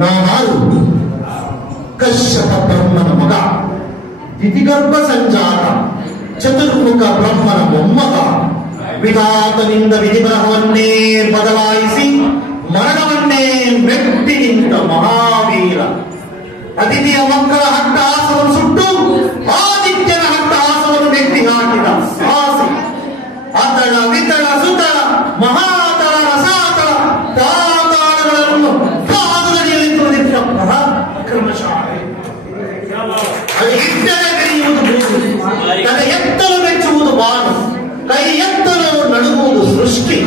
ನಾನಾರು ಕಶ್ಯಪ ಬ್ರಹ್ಮನ ಮಗ, ದಿತಿಗರ್ಭ ಸಂಜಾತ, ಚತುರ್ಮುಖ ಬ್ರಹ್ಮನ ಮೊಮ್ಮಗ. ವಿಧಾತನಿಂದ ವಿಧಿಬರಹವನ್ನೇ ಬದಲಾಯಿಸಿ ಮರಣವನ್ನೇ ಮೆಟ್ಟಿ ನಿಂತ ಮಹಾವೀರ. ಅತಿಥಿಯ ಮಕ್ಕಳ ಹಟ್ಟಹಾಸವನ್ನು ಸುಟ್ಟು ಆದಿತ್ಯನ ಹಟ್ಟಹಾಸವನ್ನು ಮೆಟ್ಟಿ ಹಾಕಿದ ಸಾಹಸಿ. ಅತಳ ವಿತಳ ಸುತಳ ಮಹಾತಳ ರಸಾತಳ ಪಾತಾಳಗಳನ್ನು ಪಾದಗಳಿಯಲ್ಲಿ ತುಳಿದಿದ್ದ ಪರಾಕ್ರಮಶಾಲಿ. ಅದು ಇಟ್ಟರೆ ಬೆರೆಯುವುದು ಭೂಮಿ, ತಲೆ ಎತ್ತಲು ಮೆಚ್ಚುವುದು ಬಾನು, ಕೈ ಎತ್ತಲು ನಡುಗುವುದು ಸೃಷ್ಟಿ.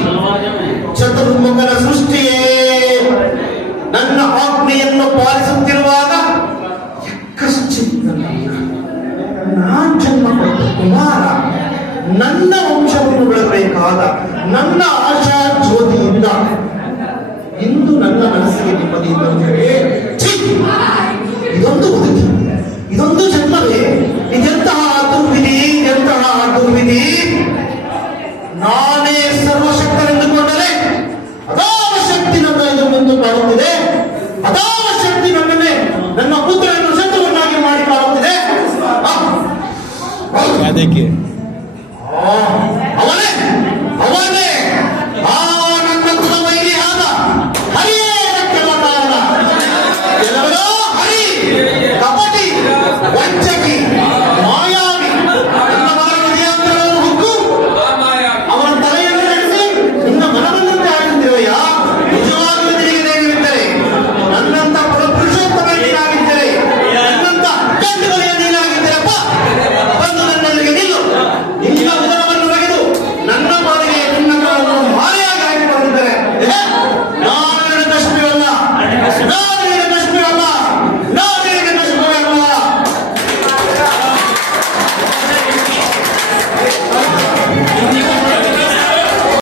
ಚತುರ್ಮುಖನ ಸೃಷ್ಟಿಯೇ ನನ್ನ ಆಜ್ಞೆಯನ್ನು ಪಾಲಿಸುತ್ತಿರುವಾಗ ನಾನ್ ಜನ್ಮ ಕೊಟ್ಟ ಕುಮಾರ, ನನ್ನ ವಂಶವನ್ನು ಬೆಳಬೇಕಾದ ನನ್ನ ಆಶಾ ಜ್ಯೋತಿಯಿಂದ ಇಂದು ನನ್ನ ಮನಸ್ಸಿಗೆ ನೆಮ್ಮದಿಯಿದ್ದರೆ ಇದೊಂದು ಬದುಕಿ, ಇದೊಂದು ಜನ್ಮವೇ, ಇದೆಂತಹ ದುರ್ವಿಧಿ, ಇದೆಂತಹ ದುರ್ವಿಧಿ. ನಾನೇ ಸರ್ವಶಕ್ತರೆಂದುಕೊಂಡರೆ ಅದಾವ ಶಕ್ತಿ ನನ್ನ ಇದನ್ನು ಕಾಣುತ್ತಿದೆ, ಅದಾವ ಶಕ್ತಿ ನನ್ನನ್ನೇ ನನ್ನ ಪುತ್ರನನ್ನು ಶತ್ರುವನ್ನಾಗಿ ಮಾಡಿ ಕಾಣುತ್ತಿದೆ.